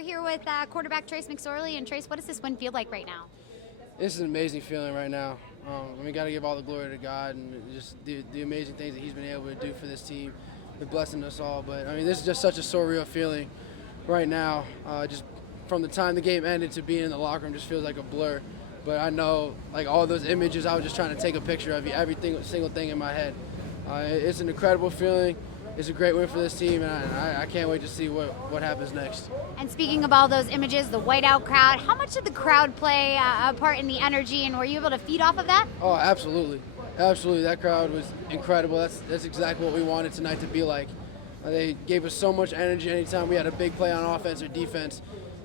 here with quarterback Trace Mcsorely. And Trace, what does this win feel like right now? This is an amazing feeling right now. We got to give all the glory to God and just the amazing things that He's been able to do for this team, with blessing us all. But I mean, this is just such a surreal feeling right now. Just from the time the game ended to being in the locker room, just feels like a blur. But I know, like all those images, I was just trying to take a picture of every single thing in my head. It's an incredible feeling. It's a great win for this team, and I can't wait to see what happens next. And speaking of all those images, the whiteout crowd, how much did the crowd play a part in the energy, and were you able to feed off of that? Oh, absolutely. Absolutely. That crowd was incredible. That's exactly what we wanted tonight to be like. They gave us so much energy anytime we had a big play on offense or defense.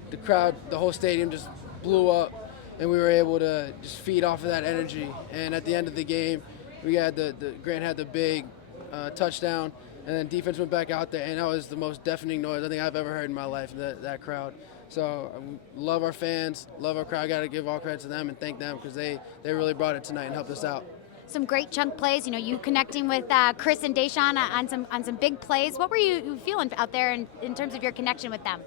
The crowd, the whole stadium just blew up, and we were able to just feed off of that energy. And at the end of the game, we had Grant had the big touchdown, and then defense went back out there, and that was the most deafening noise I think I've ever heard in my life, that crowd. So love our fans, love our crowd. Got to give all credit to them and thank them because they really brought it tonight and helped us out. Some great chunk plays. You know, you connecting with Chris and Deshaun on some big plays. What were you feeling out there in terms of your connection with them?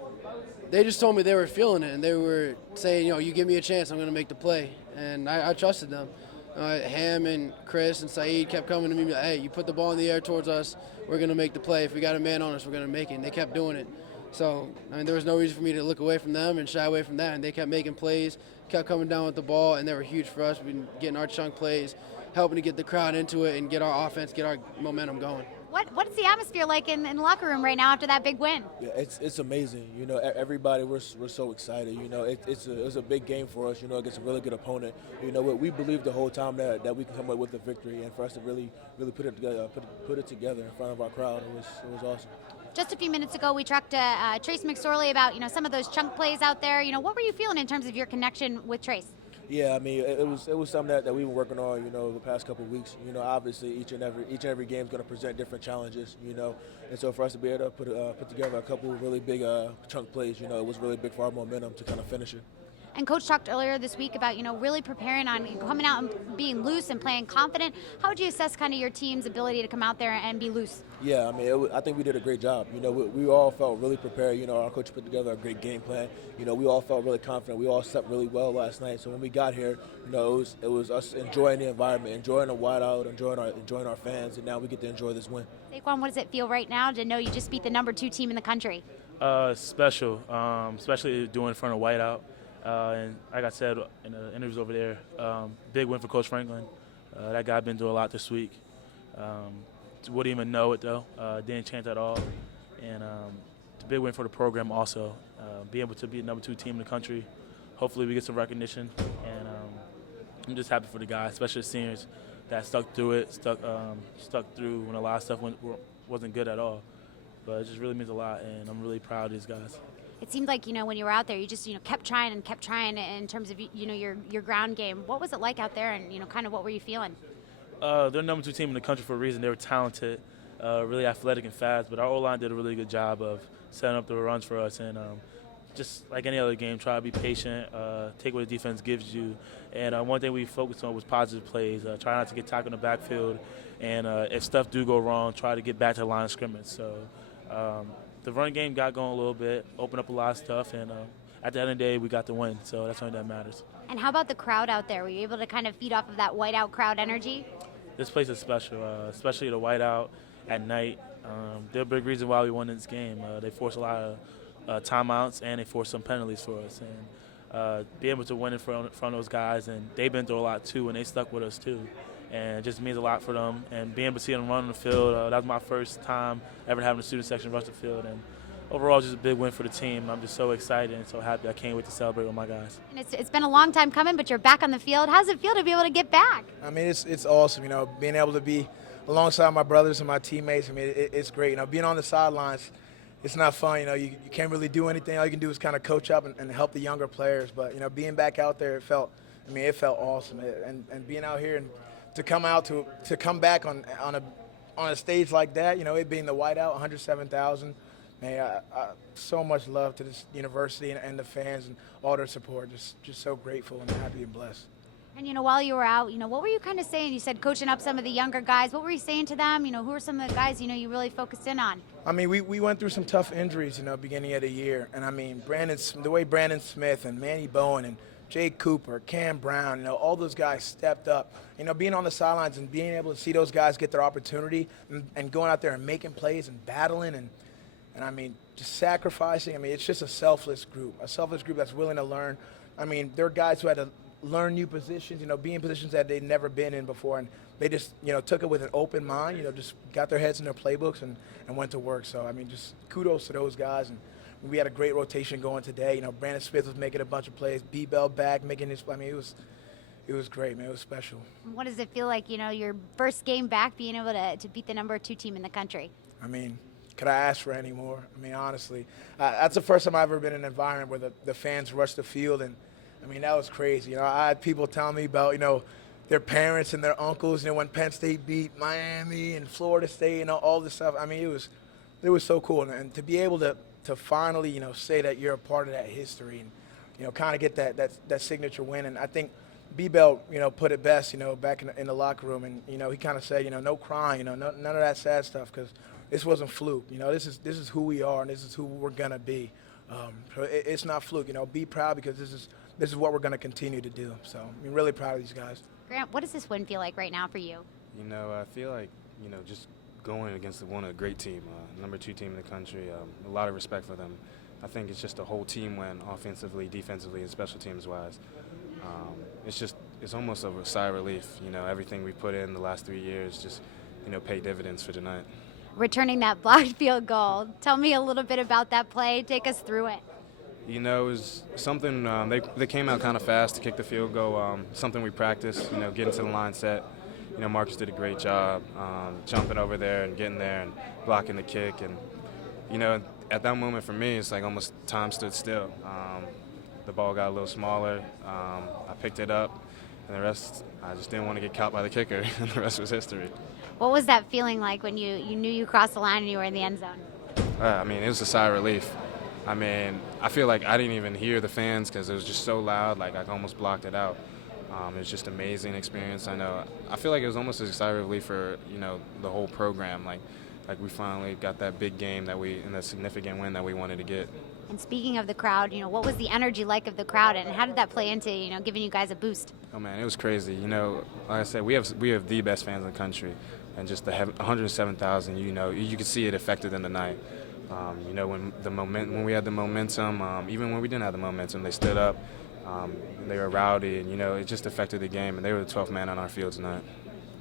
They just told me they were feeling it, and they were saying, you give me a chance, I'm going to make the play. And I trusted them. Ham and Chris and Saeed kept coming to me, hey, you put the ball in the air towards us, we're going to make the play. If we got a man on us, we're going to make it. And they kept doing it. So, I mean, there was no reason for me to look away from them and shy away from that. And they kept making plays, kept coming down with the ball, and they were huge for us. We've been getting our chunk plays, helping to get the crowd into it and get our offense, get our momentum going. What's the atmosphere like in the locker room right now after that big win? Yeah, it's amazing. Everybody, we're so excited. It's a big game for us, against a really good opponent. We believed the whole time that we can come up with a victory, and for us to really put it together in front of our crowd, it was awesome. Just a few minutes ago, we talked to Trace Mcsorely about some of those chunk plays out there. What were you feeling in terms of your connection with Trace? Yeah, I mean, it was something that we've been working on, the past couple of weeks. Obviously each and every game is going to present different challenges, and so for us to be able to put together a couple of really big chunk plays, it was really big for our momentum to kind of finish it. And Coach talked earlier this week about, really preparing on coming out and being loose and playing confident. How would you assess kind of your team's ability to come out there and be loose? Yeah, I mean, I think we did a great job. We all felt really prepared. Our coach put together a great game plan. We all felt really confident. We all slept really well last night. So when we got here, it was us enjoying the environment, enjoying the whiteout, enjoying our fans, and now we get to enjoy this win. Saquon, what does it feel right now to know you just beat the number 2 team in the country? Special, especially doing in front of whiteout. And like I said in the interviews over there, big win for Coach Franklin. That guy been through a lot this week. Wouldn't even know it though. Didn't chance at all. And it's a big win for the program also. Be able to be the number 2 team in the country. Hopefully we get some recognition. And I'm just happy for the guys, especially the seniors that stuck through it, stuck through when a lot of stuff wasn't good at all. But it just really means a lot, and I'm really proud of these guys. It seemed like, when you were out there, you just, kept trying in terms of, your ground game. What was it like out there, and, kind of what were you feeling? They're number 2 team in the country for a reason. They were talented, really athletic and fast, but our O-line did a really good job of setting up the runs for us. And just like any other game, try to be patient, take what the defense gives you. And one thing we focused on was positive plays. Try not to get tackled in the backfield. And if stuff do go wrong, try to get back to the line of scrimmage. So the run game got going a little bit, opened up a lot of stuff, and at the end of the day, we got the win. So that's only that matters. And how about the crowd out there? Were you able to kind of feed off of that whiteout crowd energy? This place is special, especially the whiteout at night. They're a big reason why we won this game. They forced a lot of timeouts, and they forced some penalties for us. And be able to win in front of those guys, and they've been through a lot too, and they stuck with us too. And it just means a lot for them. And being able to see them run on the field, that was my first time ever having a student section rush the field. And overall, just a big win for the team. I'm just so excited and so happy. I can't wait to celebrate with my guys. And it's been a long time coming, but you're back on the field. How does it feel to be able to get back? I mean, it's awesome, being able to be alongside my brothers and my teammates. I mean, it's great. Being on the sidelines, it's not fun. You can't really do anything. All you can do is kind of coach up and help the younger players. But, being back out there, it felt awesome. And being out here and to come back on a stage like that, it being the whiteout, 107,000. Man, so much love to this university and the fans and all their support. Just so grateful and happy and blessed. And, while you were out, what were you kind of saying? You said coaching up some of the younger guys. What were you saying to them? Who are some of the guys, you really focused in on? I mean, we went through some tough injuries, beginning of the year. And, I mean, the way Brandon Smith and Manny Bowen and Jay Cooper, Cam Brown, all those guys stepped up. Being on the sidelines and being able to see those guys get their opportunity and going out there and making plays and battling and I mean, just sacrificing. I mean, it's just a selfless group that's willing to learn. I mean, there are guys who had to learn new positions, be in positions that they'd never been in before, and they just, took it with an open mind, just got their heads in their playbooks and went to work. So, I mean, just kudos to those guys. And we had a great rotation going today. Brandon Smith was making a bunch of plays, B-Bell back, making his, I mean, it was great, man. It was special. What does it feel like, your first game back, being able to beat the number 2 team in the country? I mean, could I ask for any more? I mean, honestly, that's the first time I've ever been in an environment where the fans rushed the field, and I mean, that was crazy. I had people telling me about, their parents and their uncles, when Penn State beat Miami and Florida State and all this stuff. I mean, it was so cool, and to be able to finally, say that you're a part of that history and, kind of get that signature win. And I think B-Bell, put it best, back in the locker room, and he kind of said, no crying, none of that sad stuff, because this wasn't fluke. This is who we are, and this is who we're gonna be. So it's not fluke. Be proud, because this is what we're gonna continue to do. So I'm really proud of these guys. Grant, what does this win feel like right now for you? I feel like just going against a great team, number 2 team in the country. A lot of respect for them. I think it's just a whole team win, offensively, defensively, and special teams wise. It's almost a sigh of relief. Everything we put in the last 3 years just pay dividends for tonight. Returning that blocked field goal. Tell me a little bit about that play. Take us through it. It was something, they came out kind of fast to kick the field goal, something we practiced, getting to the line set. Marcus did a great job jumping over there and getting there and blocking the kick. And, at that moment for me, it's like almost time stood still. The ball got a little smaller. I picked it up, and the rest, I just didn't want to get caught by the kicker, and the rest was history. What was that feeling like when you knew you crossed the line and you were in the end zone? I mean, it was a sigh of relief. I mean, I feel like I didn't even hear the fans because it was just so loud, like I almost blocked it out. It was just an amazing experience. I feel like it was almost a sigh of relief for, the whole program. Like we finally got that big game and that significant win that we wanted to get. And speaking of the crowd, what was the energy like of the crowd, and how did that play into, giving you guys a boost? Oh man, it was crazy. Like I said, we have the best fans in the country, and just the 107,000. You could see it affected in the night. When we had the momentum, even when we didn't have the momentum, they stood up. They were rowdy, and it just affected the game. And they were the 12th man on our field tonight.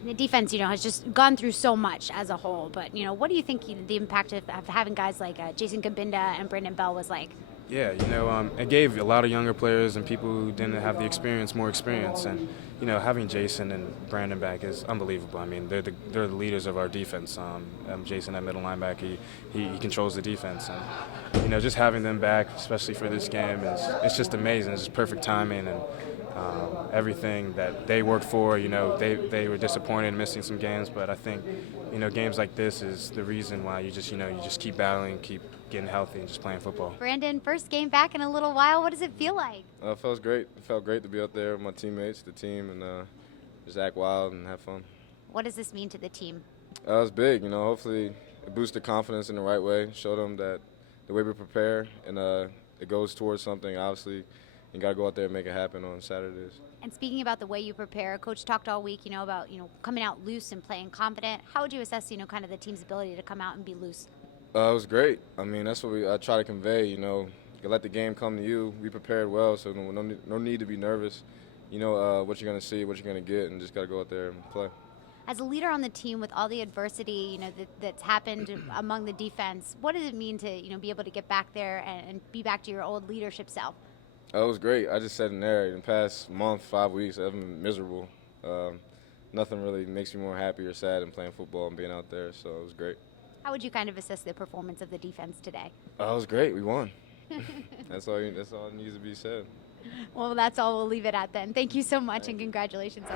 The defense, has just gone through so much as a whole. But what do you think the impact of having guys like Jason Kabinda and Brandon Bell was like? Yeah, it gave a lot of younger players and people who didn't have the experience more experience. And having Jason and Brandon back is unbelievable. I mean, they're the leaders of our defense. Jason at middle linebacker, he controls the defense. And just having them back, especially for this game, it's just amazing. It's just perfect timing, and everything that they worked for. They were disappointed in missing some games, but I think games like this is the reason why you just keep battling, keep getting healthy, and just playing football. Brandon, first game back in a little while. What does it feel like? It felt great. It felt great to be out there with my teammates, the team, and just act wild and have fun. What does this mean to the team? It's big. Hopefully it boosts their confidence in the right way, show them that the way we prepare and it goes towards something. Obviously, you got to go out there and make it happen on Saturdays. And speaking about the way you prepare, Coach talked all week, about coming out loose and playing confident. How would you assess, kind of the team's ability to come out and be loose? It was great. I mean, that's what I try to convey. You let the game come to you. We prepared well, so no need to be nervous. What you're going to see, what you're going to get, and just got to go out there and play. As a leader on the team, with all the adversity, that's happened among the defense, what does it mean to, be able to get back there and be back to your old leadership self? It was great. I just said in there, in the past month, 5 weeks, I've been miserable. Nothing really makes me more happy or sad than playing football and being out there, so it was great. How would you kind of assess the performance of the defense today? It was great. We won. That's all needs to be said. Well, that's all we'll leave it at then. Thank you so much, and congratulations.